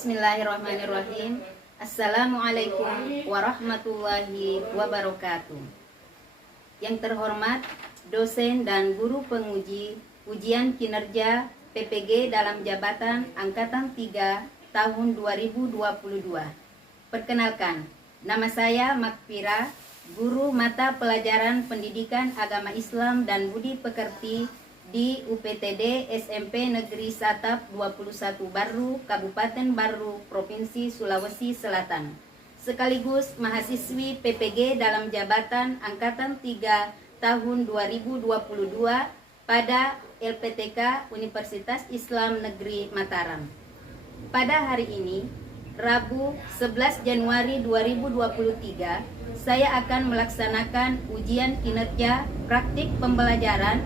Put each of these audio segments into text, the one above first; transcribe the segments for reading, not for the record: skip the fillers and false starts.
Bismillahirrahmanirrahim. Assalamualaikum warahmatullahi wabarakatuh. Yang terhormat dosen dan guru penguji ujian kinerja PPG dalam jabatan Angkatan 3 tahun 2022. Perkenalkan, nama saya Makfira, guru mata pelajaran Pendidikan Agama Islam dan Budi Pekerti di UPTD SMP Negeri Satap 21 Barru, Kabupaten Barru, Provinsi Sulawesi Selatan. Sekaligus mahasiswi PPG dalam jabatan Angkatan 3 tahun 2022 pada LPTK Universitas Islam Negeri Mataram. Pada hari ini, Rabu 11 Januari 2023, saya akan melaksanakan ujian kinerja praktik pembelajaran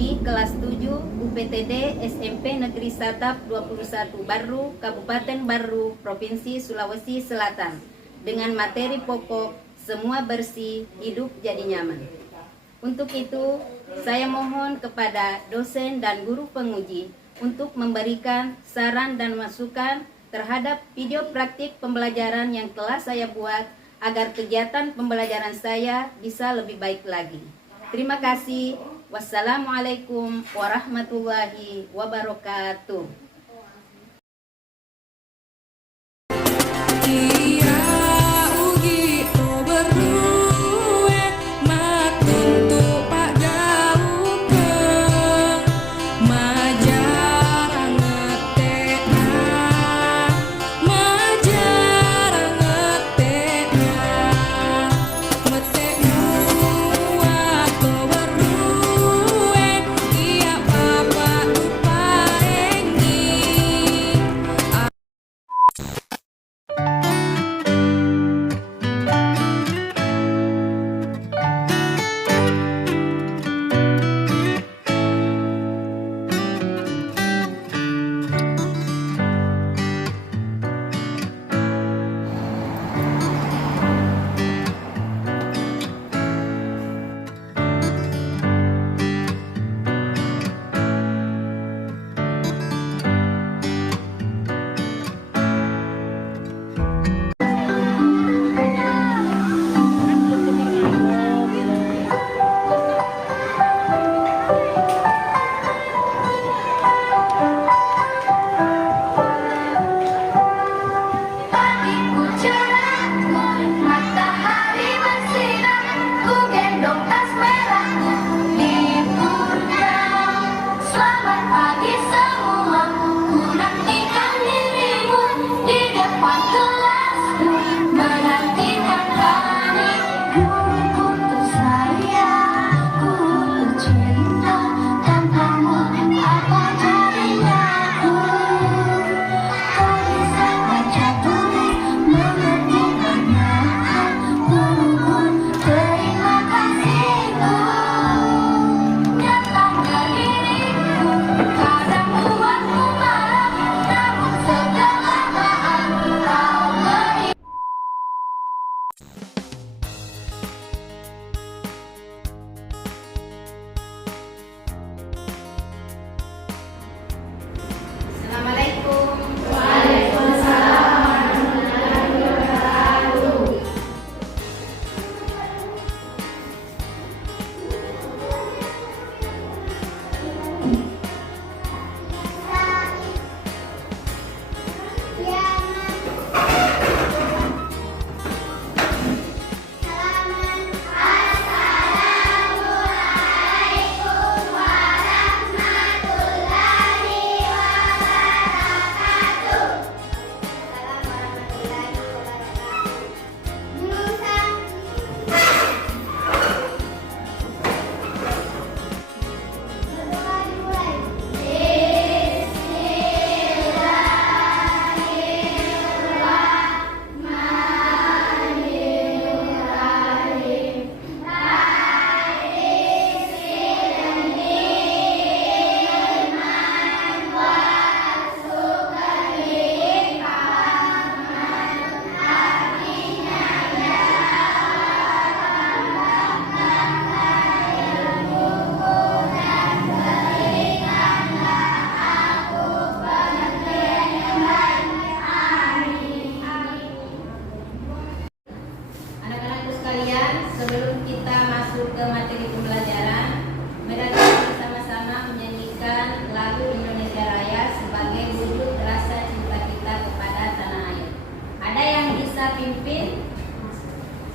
di kelas 7 UPTD SMP Negeri Satap 21 Barru, Kabupaten Barru, Provinsi Sulawesi Selatan dengan materi pokok semua bersih, hidup jadi nyaman. Untuk itu, saya mohon kepada dosen dan guru penguji untuk memberikan saran dan masukan terhadap video praktik pembelajaran yang telah saya buat agar kegiatan pembelajaran saya bisa lebih baik lagi. Terima kasih. Wassalamualaikum warahmatullahi wabarakatuh.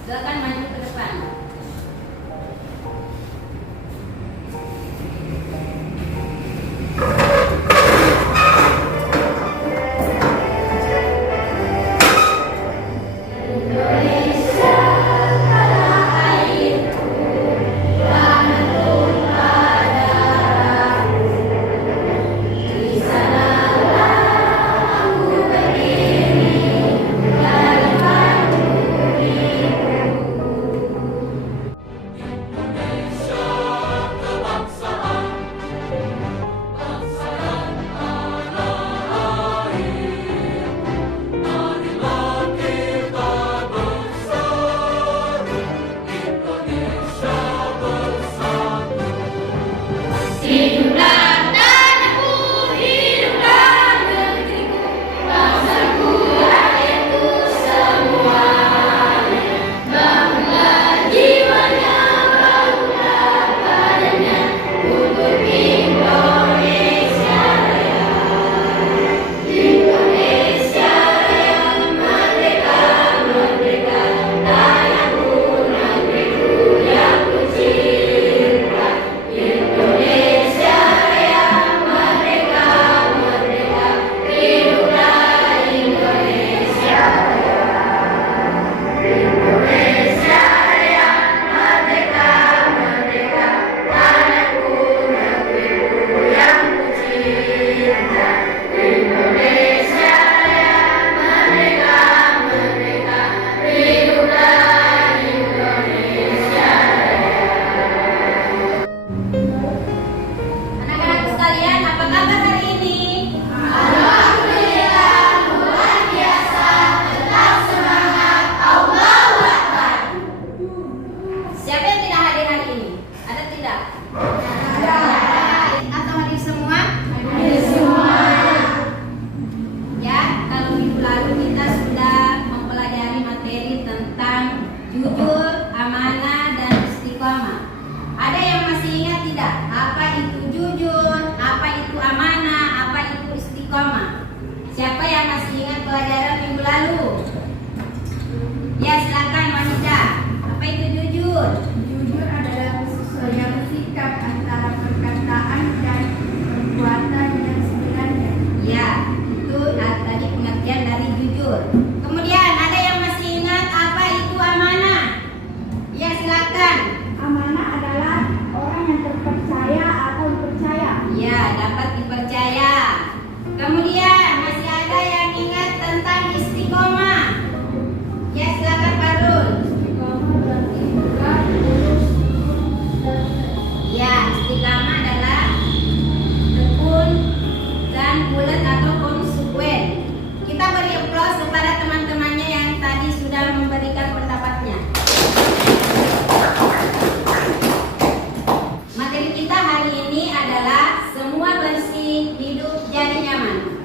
Silakan maju ke depan. Anak-anak sekalian, apa kabar hari ini? Alhamdulillah, luar biasa. Tetap semangat. Allahu Akbar. Siapa yang tidak hadir hari ini? Ada tidak? Ada. Atau hadir semua? Hadir semua. Ya, kalau minggu lalu kita sudah mempelajari materi tentang jujur, amanah, dan istiqomah. Ada yang masih ingat tidak? Apa itu jujur? Apa itu amanah? Apa itu istiqomah? Siapa yang masih ingat pelajaran minggu lalu? Ya, silakan wanita. Apa itu jujur? Jujur adalah kesesuaian sikap antara perkataan dan perbuatan yang sebenarnya. Ya, itu tadi pengertian dari jujur. Kemudian ada yang masih ingat apa itu amanah? Ya, silakan. Amanah adalah orang yang terpercaya atau dipercaya. Ya, dapat dipercaya. Kemudian masih ada yang ingat tentang istiqomah? Ya, silakan Farul. Istiqomah berarti juga lurus. Ya, istiqomah adalah tekun dan bulat atau konsekuen. Kita beri aplaus kepada teman-temannya yang tadi sudah memberikan pendapatnya. Materi kita hari ini adalah semua bersih, hidup jadi nyaman.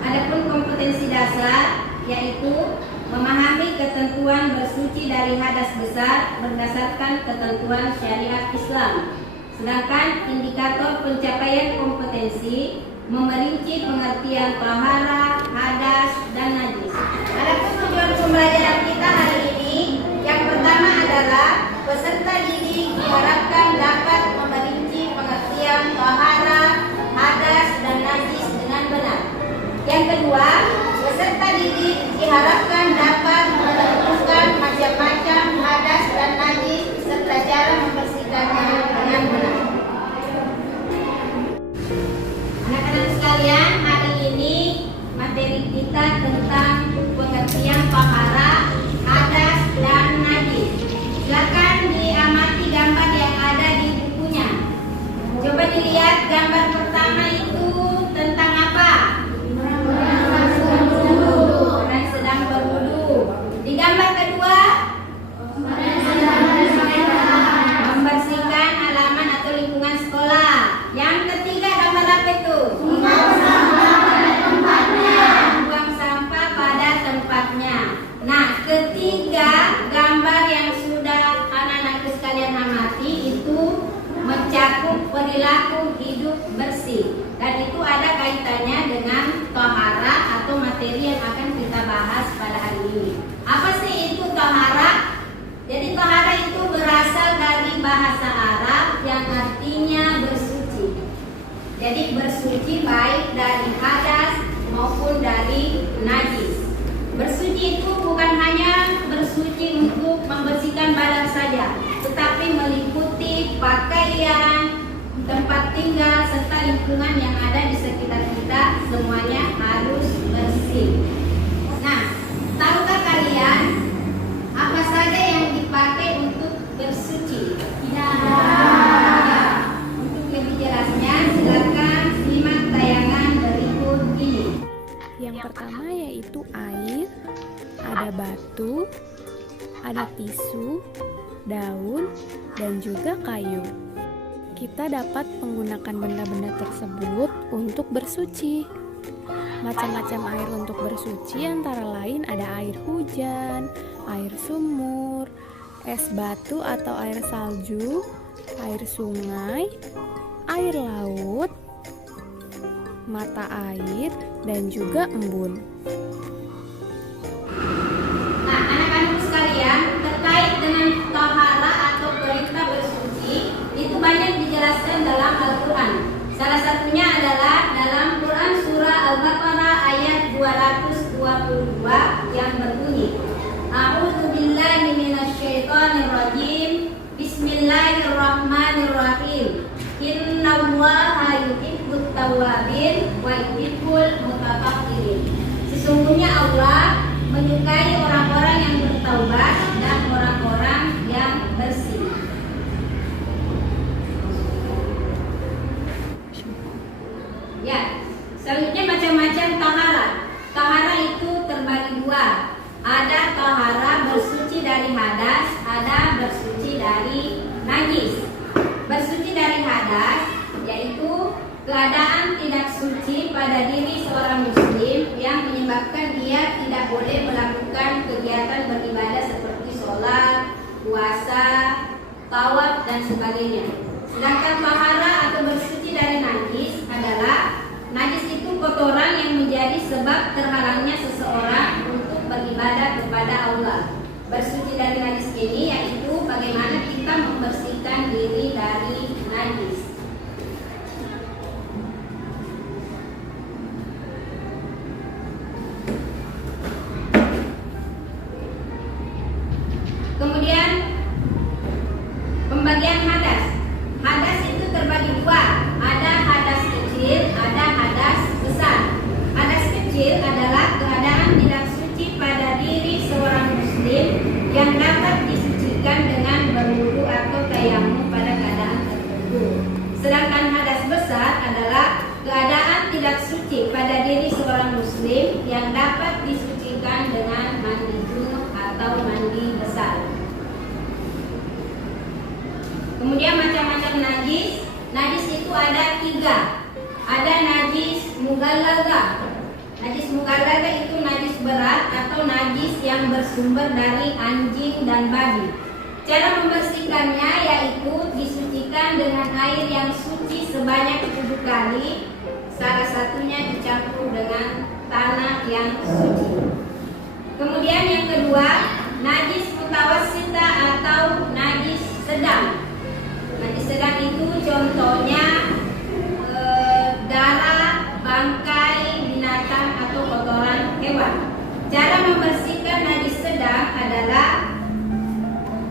Adapun kompetensi dasar yaitu memahami ketentuan bersuci dari hadas besar berdasarkan ketentuan syariat Islam. Sedangkan indikator pencapaian kompetensi memerinci pengertian tahara, hadas, dan najis. Adapun tujuan pembelajaran kita hari ini, yang pertama adalah peserta didik diharapkan dapat memerinci pengertian tahara, hadas, dan najis dengan benar. Yang kedua, peserta didik diharapkan dapat menentukan macam-macam hadas dan najis serta cara membersihkannya dengan benar. Anak-anak sekalian, hari ini materi kita tentang pengertian tahara, hadas, dan najis. Silakan diamati gambar yang ada Jadi bersuci baik dari hadas maupun dari najis. Bersuci itu bukan hanya bersuci untuk membersihkan badan saja, tetapi meliputi pakaian, tempat tinggal, serta lingkungan yang ada di sekitar kita, semuanya harus bersih. Nah, tahukah kalian apa saja yang dipakai untuk bersuci? Ya. Untuk lebih jelasnya, silakan simak tayangan berikut ini. Yang pertama yaitu air, ada batu, ada tisu, daun, dan juga kayu. Kita dapat menggunakan benda-benda tersebut untuk bersuci. Macam-macam air untuk bersuci antara lain ada air hujan, air sumur, es batu atau air salju, air sungai, air laut, mata air, dan juga embun. Nah, anak-anak sekalian, terkait dengan tahara atau perintah bersuci, itu banyak dijelaskan dalam Al-Quran. Salah satunya adalah dalam Quran surah Al-Baqarah ayat 222 yang berbunyi, A'udzubillahi minasyaitonirrajim. Bismillahirrahmanirrahim. Innallaha yuhibbut tawwabin wa yuhibbul mutatahhirin. Sesungguhnya Allah menyukai orang-orang yang bertaubat dan orang-orang yang bersih. Ya, selanjutnya macam-macam tahara. Tahara itu terbagi dua. Ada tahara bersuci dari hadas, ada bersuci dari najis. Bersuci dari hadas yaitu keadaan tidak suci pada diri seorang muslim yang menyebabkan dia tidak boleh melakukan kegiatan beribadah seperti sholat, puasa, tawaf, dan sebagainya. Sedangkan tahara atau bersuci dari najis adalah najis itu kotoran yang menjadi sebab terhalangnya seseorang untuk beribadah kepada Allah. Bersuci dari najis ini yaitu bagaimana kita membersihkan diri dari najis. Kemudian pembagian hadas. Hadas itu terbagi dua. Ada hadas kecil, ada hadas besar. Hadas kecil adalah keadaan tidak suci pada diri seorang muslim yang dapat disucikan dengan berwudu atau tayamum pada keadaan tertentu. Sedangkan hadas besar adalah keadaan tidak suci pada diri seorang muslim yang dapat disucikan dengan mandi junub atau mandi besar. Kemudian macam-macam najis. Najis itu ada tiga. Ada najis mughallaza. Najis mughallaza itu najis berat atau najis yang bersumber dari anjing dan babi. Cara membersihkannya yaitu disucikan dengan air yang suci sebanyak 7 kali. Salah satunya dicampur dengan tanah yang suci. Kemudian yang kedua, najis mutawassita atau najis sedang. Najis sedang itu contohnya darah, bangkai binatang atau kotoran hewan. Cara membersihkan najis sedang adalah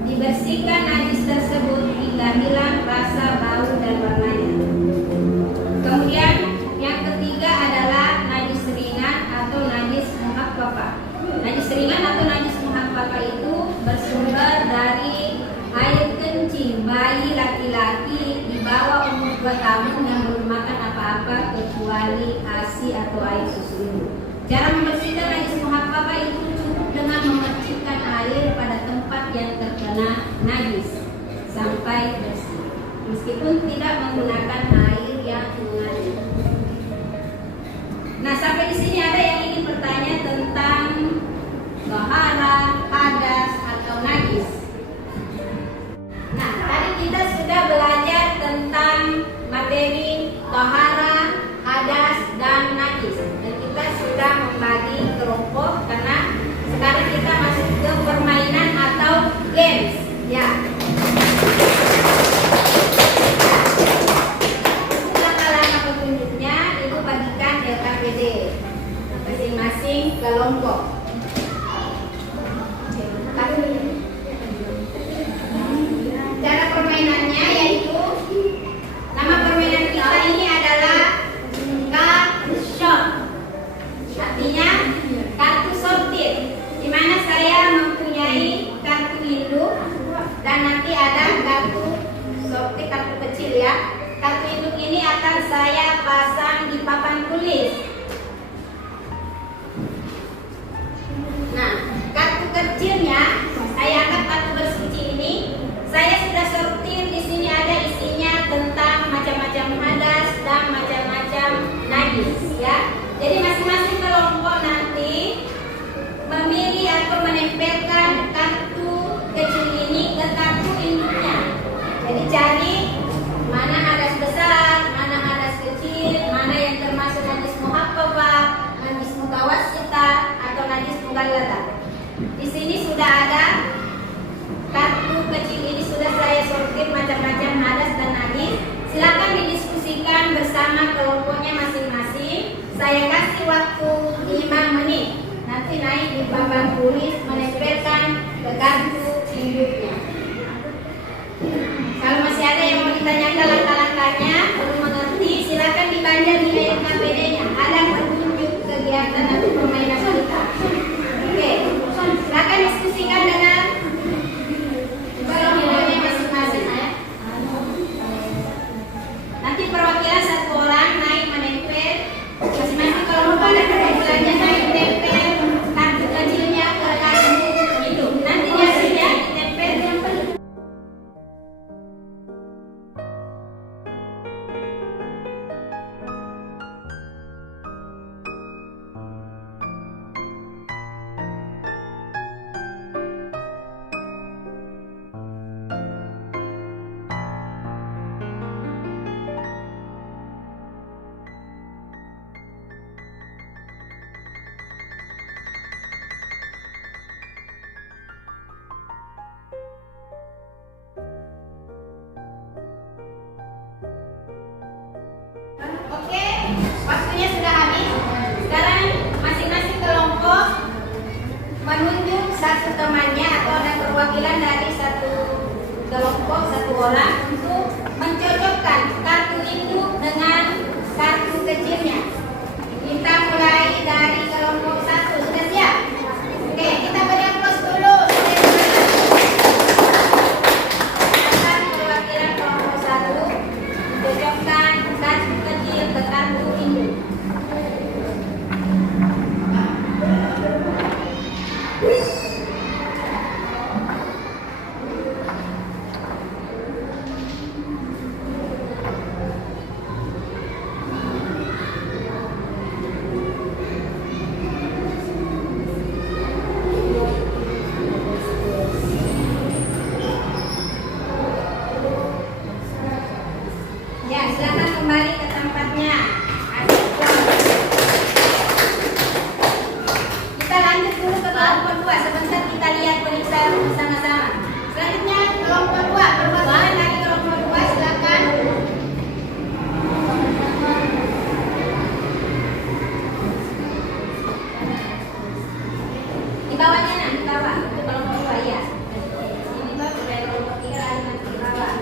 dibersihkan najis tersebut hingga hilang rasa bau dan warnanya. Kemudian yang ketiga adalah najis ringan atau najis muhaffafah. Najis ringan atau najis muhaffafah itu bersumber dari air kencing bayi laki-laki di bawah umur 2 tahun yang belum makan apa-apa kecuali ASI atau air susu ibu. Cara membersihkan najis muhaffafah itu cukup dengan memercikkan air pada tempat yang terkena najis sampai bersih, meskipun tidak menggunakan air yang mengalir. Nah, sampai di sini ada yang ingin bertanya tentang tahara, hadas atau najis. Nah, tadi kita sudah belajar tentang materi tahara, hadas, dan najis. Dan kita sudah membagi kelompok karena sekarang kita masuk ke permainan atau games. Ya. Langkah-langkah coba menempelkan kartu kecil ini ke kartu induknya. Jadi cari mana hadas besar, mana hadas kecil, mana yang termasuk najis muhaffafah, najis mutawassithah atau najis mughalladhah. Di sini sudah ada kartu kecil ini, sudah saya sortir macam-macam hadas dan najis. Silakan didiskusikan bersama kelompoknya masing-masing. Saya kasih waktu 5 menit. Nanti naik di papan tulis menempelkan ke kartu induknya. Kalau masih ada yang mau ditanyakan langkah-langkahnya, belum mengerti, silakan dibaca di layar KPD-nya. Ada petunjuk kegiatan atau permainan kita. Oke, silakan diskusikan dengan kelompoknya masing-masing ya. Nanti perwakilan satu orang naik menempel, masing-masing kelompok ada perwakilannya naik menempel kartu kecilnya ke kartu induk. Nanti di hasilnya ditempel yang penuh. Oke, waktunya sudah habis. Sekarang masing-masing kelompok menunjuk satu temannya atau ada perwakilan dari satu kelompok, satu orang untuk mencocokkan kartu induk dengan kartu kecilnya. Kita mulai dari kelompok satu. Sudah siap? Oke, kita beri aplaus dulu. Silakan perwakilan kelompok satu mencocokkan kartu kecil ke kartu induk. Ya, silakan kembali ke tempatnya. Kita lanjut dulu ke kelompok 2. Sebentar kita lihat periksa bersama-sama. Selanjutnya kelompok 2, perwakilan dari kelompok 2 silakan. Di bawahnya nah, di bawah. Itu kelompok 2 ya. Ini tuh dari kelompok 3 lagi nanti di bawah.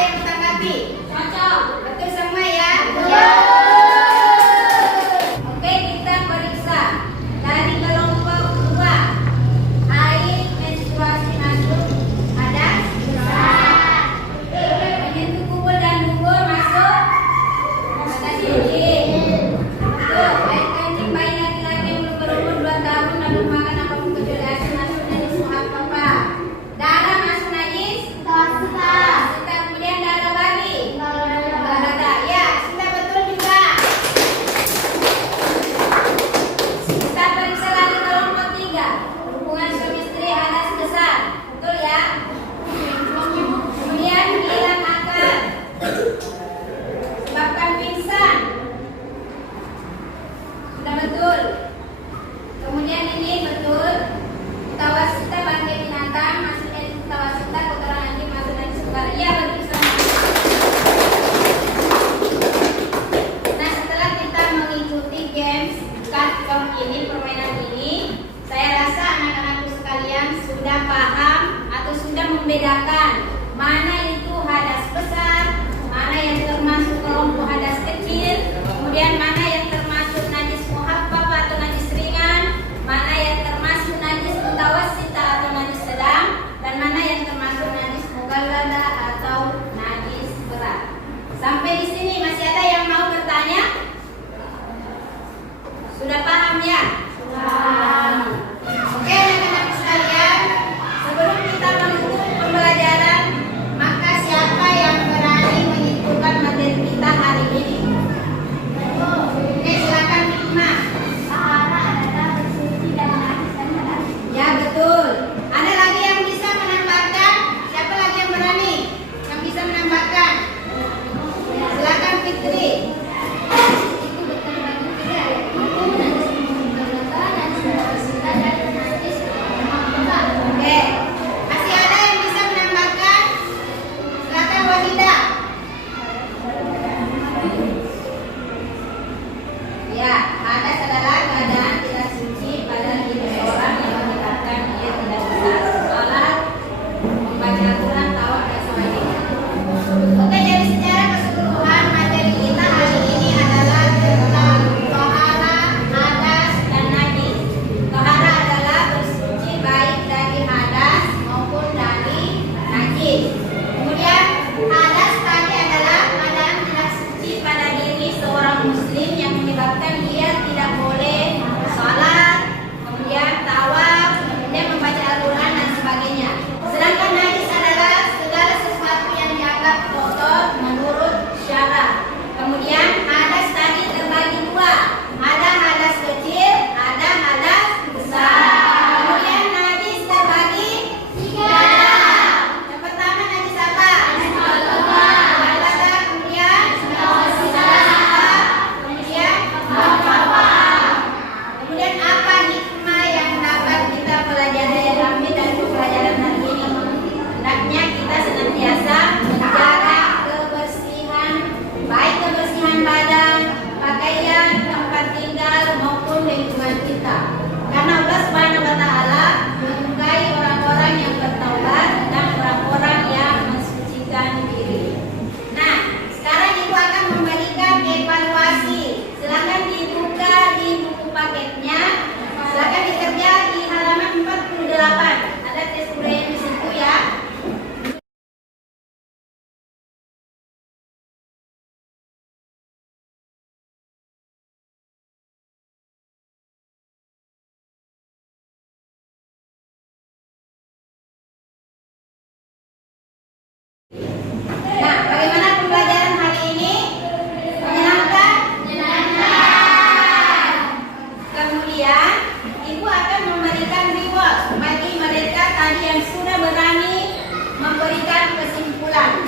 ada yang menanggapi? Cocok. Betul semua ya? Oke, kita periksa dari kelompok 2. Air menstruasi masuk hadas? Menyentuh kubur dan dubur masuk hadas suci. Betul. Air kencing bayi laki-laki yang belum berumur 2 tahun dan belum makan apapun kecuali asin masuk najis muhaffafah. Darah masuk najis? Kita kemudian darah babi? Enggak ada. Ya, kita betul juga. Kita periksa lagi kelompok 3. Hubungan suami istri hadas besar. Betul ya? Kemudian hilang akal. Sebabkan pingsan. Sudah betul. Kemudian ini betul. Tawasita bangkai binatang maksudnya tawasita kotoran anjing masuk dan sukar. Iya betul sama. Nah, setelah kita mengikuti games karton ini, permainan ini, saya rasa anak-anakku sekalian sudah paham atau sudah membedakan mana itu hadas besar, mana yang termasuk kelompok hadas kecil, kemudian mana yang termasuk najis muhaffafah atau najis ringan, mana yang termasuk najis mutawassita atau najis sedang, dan mana yang termasuk najis mughalladah atau najis berat. Sampai di sini masih ada yang mau bertanya? Sudah paham ya? Oke, anak-anak sekalian, sebelum kita menutup pembelajaran, maka siapa yang berani menyimpulkan materi kita hari ini? Oke, silakan Hikmah. Ya, betul. Ada lagi yang bisa menambahkan? Siapa lagi yang berani? Yang bisa menambahkan? Silakan Fitri. Oke. Masih ada yang bisa menambahkan? Silakan Wahida. Ya, hadas adalah keadaan tidak suci pada diri seorang yang menyebabkan dia tidak bisa sholat, membaca Al-Quran, tawaf dan sebagainya. Oke, jadi secara keseluruhan materi kita hari ini adalah tentang tohara, hadas, dan najis. Tohara adalah bersuci baik dari hadas maupun dari najis. Kemudian hadas tadi adalah keadaan tidak suci pada diri seorang muslim yang menyebabkan dia tidak boleh sholat, kemudian tawaf, kemudian membaca Al-Quran dan sebagainya. Sedangkan najis adalah segala sesuatu yang dianggap kotor menurut syara. Kemudian hadas tadi terbagi 2. Ada hadas kecil, ada hadas besar. Kemudian najis terbagi 3. Yang pertama najis apa? Al-Bata, kemudian kemudian kemudian apa hikmah yang dapat kita pelajari dan ambil dari pembelajaran hari ini? Hendaknya kita senantiasa menjaga kebersihan, baik kebersihan badan, pakaian, tempat tinggal maupun lingkungan kita. Karena Allah Subhanahu wa taala menyukai orang-orang yang bertaubat dan orang-orang yang mensucikan diri. Nah, sekarang Ibu akan memberikan evaluasi. Silakan dibuka di buku paketnya. Silakan dikerja di halaman 48. Ada tes budaya di situ ya. Nah, bagaimana pembelajaran hari ini? Menyenangkan? Menyenangkan. Kemudian, Ibu akan memberikan reward bagi mereka tadi yang sudah berani memberikan kesimpulan.